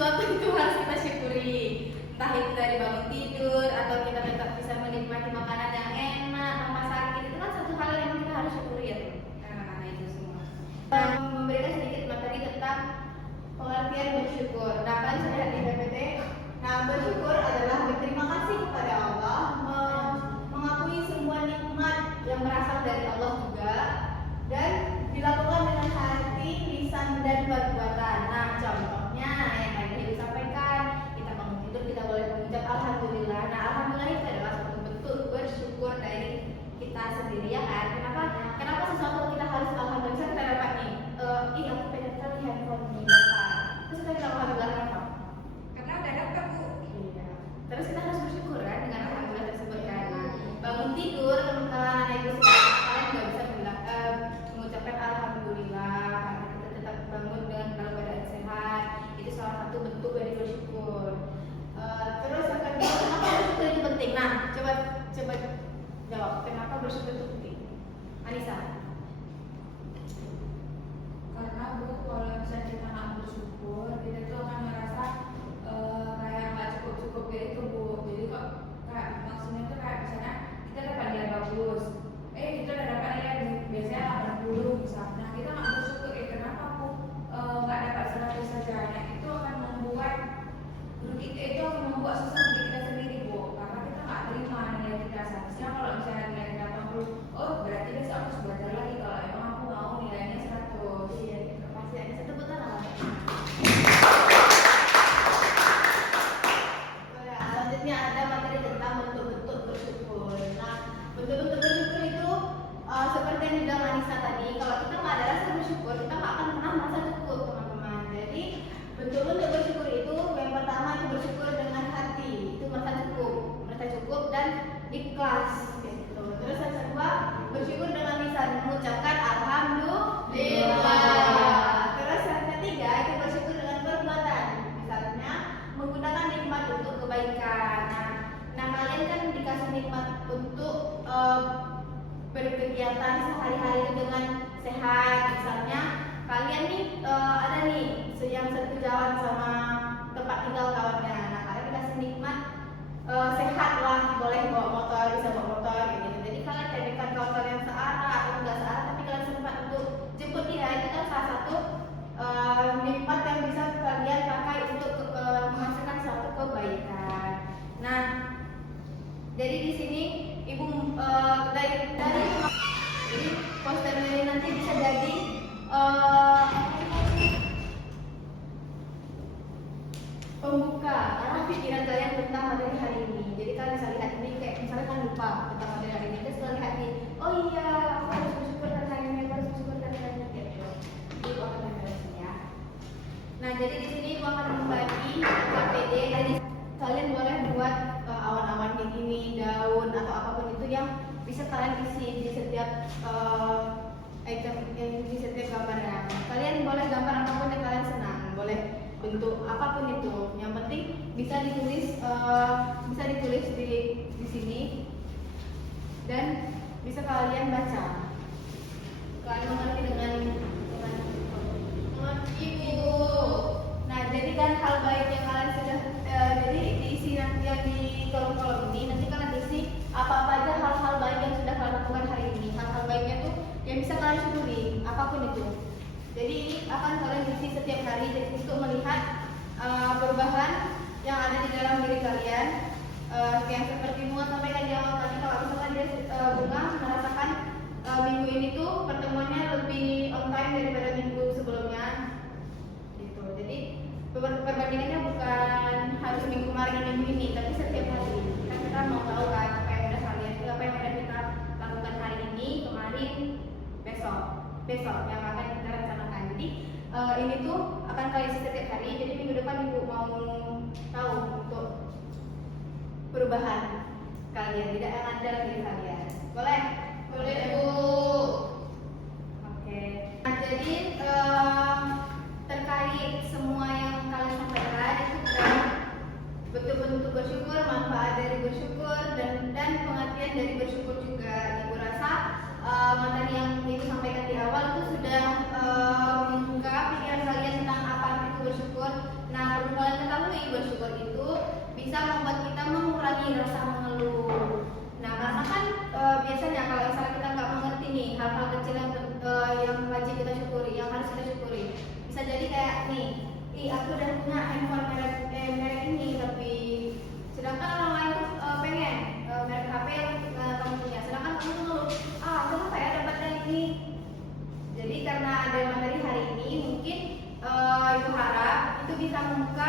sesuatu itu harus kita syukuri, entah itu dari bangun tidur atau kita tetap bisa menikmati makanan yang enak tanpa sakit, itu kan satu hal yang kita harus syukuri ya karena itu semua. Memberikan sedikit materi tentang pengertian bersyukur. Nah, kalian sudah lihat di PPT. Nah, bersyukur adalah berterima kasih kepada Allah, mengakui semua nikmat yang berasal dari Allah juga, dan dilakukan dengan hati, lisan, dan perbuatan. Nah, contohnya yang tadi disampaikan, kita bangun tidur kita boleh mengucap alhamdulillah. Nah, alhamdulillah itu adalah suatu bentuk bersyukur dari kita sendiri, ya kan? Kenapa sesuatu kita harus alhamdulillah? Kita dapat nih, aku pengen kali handphone nih, terus kita bilang alhamdulillah kenapa? Karena udah dapat, Bu. Iya. Terus kita harus bersyukur kan dengan alhamdulillah tersebut kan. Bangun tidur, anak ibu kalian nggak bisa bilang mengucapkan alhamdulillah karena kita tetap bangun dengan dalam keadaan sehat. Itu salah satu bentuk dari bersyukur. Terus akan kenapa bersyukur itu penting? Nah, coba jawab. Kenapa bersyukur itu penting? Anissa. Karena Bu, kalau misalnya kita nggak bersyukur, kita tuh akan merasa kayak nggak cukup gitu Bu. Jadi kok kayak maksudnya tuh kayak misalnya kita dapat nilai bagus, kita udah dapat nilai biasanya 80 misalnya, kita nggak bersyukur, kenapa aku nggak dapat 100 saja? Nah, itu akan membuat itu akan membuat susah bagi kita sendiri Bu, karena kita nggak terima nilai kita. Seharusnya kalau misalnya nilai kita 80, oh berarti besok aku harus belajar lagi kalau emang aku mau nilainya 100. Iya, pasti ada satu putaran. Selanjutnya ada materi tentang bentuk-bentuk bersyukur. Nah, bentuk-bentuk bersyukur itu seperti yang dibilang Anissa tadi, kalau kita nggak ada rasa bersyukur, kita nggak akan pernah merasa cukup, teman-teman. Jadi bentuk-bentuk bersyukur itu yang pertama itu bersyukur dengan hati, itu merasa cukup dan ikhlas gitu. Terus yang kedua bersyukur dengan lisan, mengucapkan alhamdulillah. Terus yang ketiga itu bersyukur dengan perbuatan, misalnya menggunakan nikmat untuk kebaikan. Nah kalian kan dikasih nikmat untuk berkegiatan sehari-hari dengan sehat. Misalnya kalian nih ada nih yang satu jalan sama tempat tinggal kawannya. Nah kalian dikasih nikmat sehat lah, boleh bawa motor, bisa bawa motor gitu. Jadi kalian carikan kawan yang searah atau enggak searah, tapi kalian sempat untuk jemput dia, itu kan salah satu nikmat yang bisa kalian pakai untuk menghasilkan suatu kebaikan. Nah, jadi di sini ibu dari jadi poster ini nanti bisa jadi pembuka arah pikiran kalian tentang materi hari ini. Jadi kalian bisa lihat ini kayak misalnya kalian lupa tentang materi hari ini, terus kalian lihat nih, oh iya aku harus bersyukur karena hari ini, aku harus bersyukur karena hari ini gitu. Itu akan referensi ya. Nah jadi di sini aku akan membagi KPD. Jadi kalian boleh buat awan-awan kayak gini, daun atau apapun itu yang bisa kalian isi di setiap item di setiap gambarnya. Kalian boleh gambar apapun yang kalian senang, boleh bentuk apapun itu, yang penting bisa ditulis di sini dan bisa kalian baca. Kalian mengerti dengan mengerti Bu. Nah jadi kan hal baik yang kalian sudah jadi diisi nanti yang di kolom-kolom ini, nanti kalian isi apa aja hal-hal baik yang sudah kalian lakukan hari ini. Hal-hal baiknya tuh yang bisa kalian syukuri apapun itu. Jadi ini akan kalian isi setiap hari untuk melihat perubahan yang ada di dalam diri kalian. Yang seperti Mua sampaikan di awal tadi, kalau misalkan dia Bunga merasakan minggu ini tuh pertemuannya lebih on time daripada minggu sebelumnya. Gitu. Jadi perbandingannya bukan harus minggu kemarin dan minggu ini, tapi setiap hari. Kita mau tahu kan apa yang udah kalian, apa yang udah kita lakukan hari ini, kemarin, besok yang akan kita rencanakan. Jadi ini tuh akan kalian isi setiap hari. Jadi minggu depan ibu mau tahu untuk perubahan kalian, tidak yang ada dalam diri kalian. Boleh? Boleh Bu. Oke. Nah jadi terkait semua yang kalian sampaikan itu bentuk-bentuk bersyukur, manfaat dari bersyukur dan pengertian dari bersyukur juga. Ibu rasa materi yang ibu sampaikan di awal itu sudah membuka pikiran kalian tentang apa itu bersyukur. Nah perlu kalian bisa membuat kita mengurangi rasa mengeluh. Nah, karena kan biasanya kalau misalnya kita nggak mengerti nih hal-hal kecil yang wajib kita syukuri, yang harus kita syukuri, bisa jadi kayak nih, aku udah punya handphone merek ini, tapi sedangkan orang lain tuh pengen merek HP yang kamu punya, sedangkan kamu tuh ngeluh, kenapa ya dapat yang ini. Jadi karena ada materi hari ini, mungkin Ibu harap itu bisa membuka